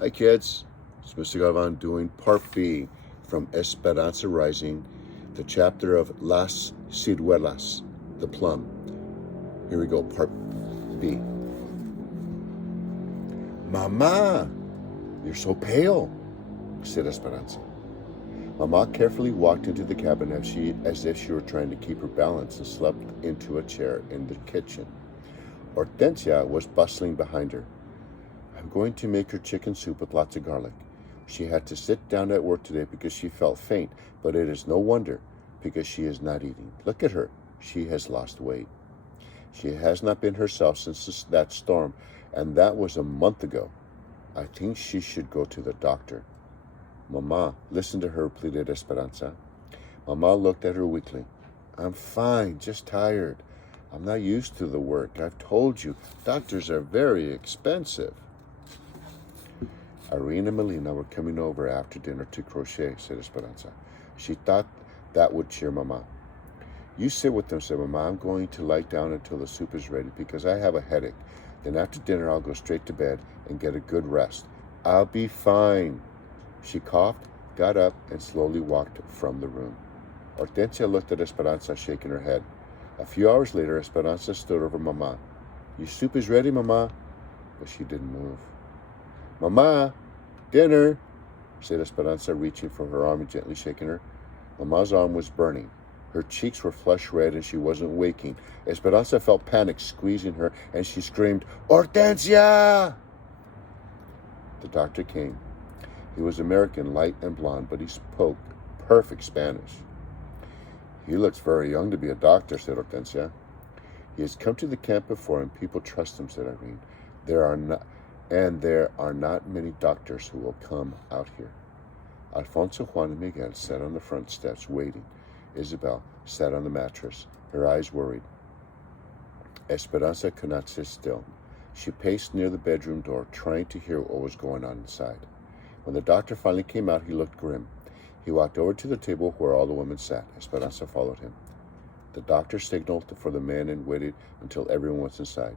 Hi kids, it's Mr. Galvan doing part B from Esperanza Rising, the chapter of Las Ciruelas, the plum. Here we go, part B. Mama, you're so pale, said Esperanza. Mama carefully walked into the cabin as if she were trying to keep her balance and slumped into a chair in the kitchen. Hortensia was bustling behind her. I'm going to make her chicken soup with lots of garlic. She had to sit down at work today because she felt faint, but it is no wonder because she is not eating. Look at her. She has lost weight. She has not been herself since that storm, and that was a month ago. I think she should go to the doctor. Mama, listen to her, pleaded Esperanza. Mama looked at her weakly. I'm fine, just tired. I'm not used to the work. I've told you, doctors are very expensive. Irene and Melina were coming over after dinner to crochet, said Esperanza. She thought that would cheer Mama. You sit with them, said Mama. I'm going to lie down until the soup is ready because I have a headache. Then after dinner, I'll go straight to bed and get a good rest. I'll be fine. She coughed, got up, and slowly walked from the room. Hortensia looked at Esperanza, shaking her head. A few hours later, Esperanza stood over Mama. Your soup is ready, Mama. But she didn't move. Mama, dinner, said Esperanza, reaching for her arm and gently shaking her. Mama's arm was burning. Her cheeks were flush red and she wasn't waking. Esperanza felt panic squeezing her and she screamed, Hortensia! The doctor came. He was American, light and blonde, but he spoke perfect Spanish. He looks very young to be a doctor, said Hortensia. He has come to the camp before and people trust him, said Irene. There are not many doctors who will come out here. Alfonso, Juan, and Miguel sat on the front steps waiting. Isabel sat on the mattress, her eyes worried. Esperanza could not sit still. She paced near the bedroom door, trying to hear what was going on inside. When the doctor finally came out, he looked grim. He walked over to the table where all the women sat. Esperanza followed him. The doctor signaled for the men and waited until everyone was inside.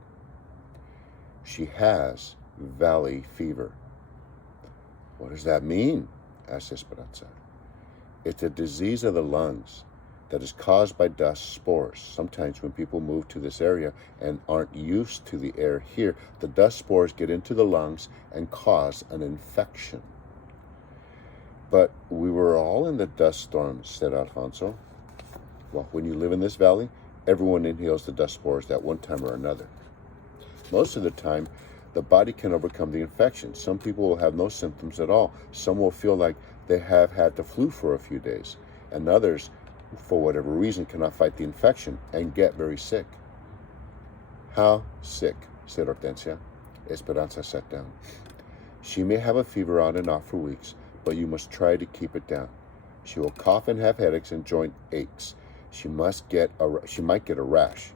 She has valley fever. What does that mean? Asked Esperanza. It's a disease of the lungs that is caused by dust spores. Sometimes when people move to this area and aren't used to the air here, the dust spores get into the lungs and cause an infection. But we were all in the dust storm, said Alfonso. Well, when you live in this valley, everyone inhales the dust spores at one time or another. Most of the time, the body can overcome the infection. Some people will have no symptoms at all. Some will feel like they have had the flu for a few days. And others, for whatever reason, cannot fight the infection and get very sick. How sick? Said Hortensia. Esperanza sat down. She may have a fever on and off for weeks, but you must try to keep it down. She will cough and have headaches and joint aches. She might get a rash.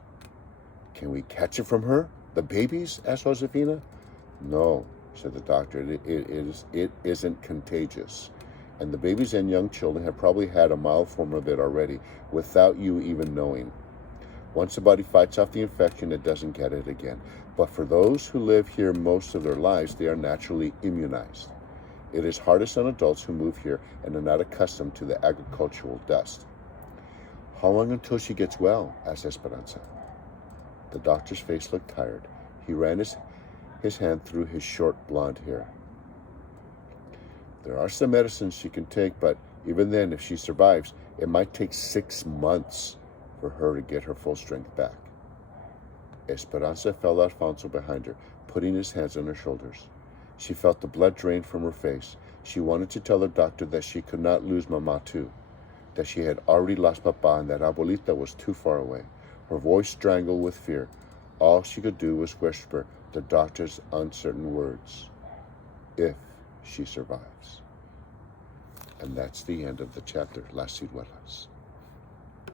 Can we catch it from her? The babies? Asked Josefina. No, said the doctor. It isn't contagious. And the babies and young children have probably had a mild form of it already without you even knowing. Once the body fights off the infection, it doesn't get it again. But for those who live here most of their lives, they are naturally immunized. It is hardest on adults who move here and are not accustomed to the agricultural dust. How long until she gets well? Asked Esperanza. The doctor's face looked tired. He ran his hand through his short blonde hair. There are some medicines she can take, but even then, if she survives, it might take 6 months for her to get her full strength back. Esperanza felt Alfonso behind her, putting his hands on her shoulders. She felt the blood drain from her face. She wanted to tell her doctor that she could not lose Mama too, that she had already lost Papa and that Abuelita was too far away. Her voice strangled with fear. All she could do was whisper the doctor's uncertain words. If she survives. And that's the end of the chapter, Las Ciruelas.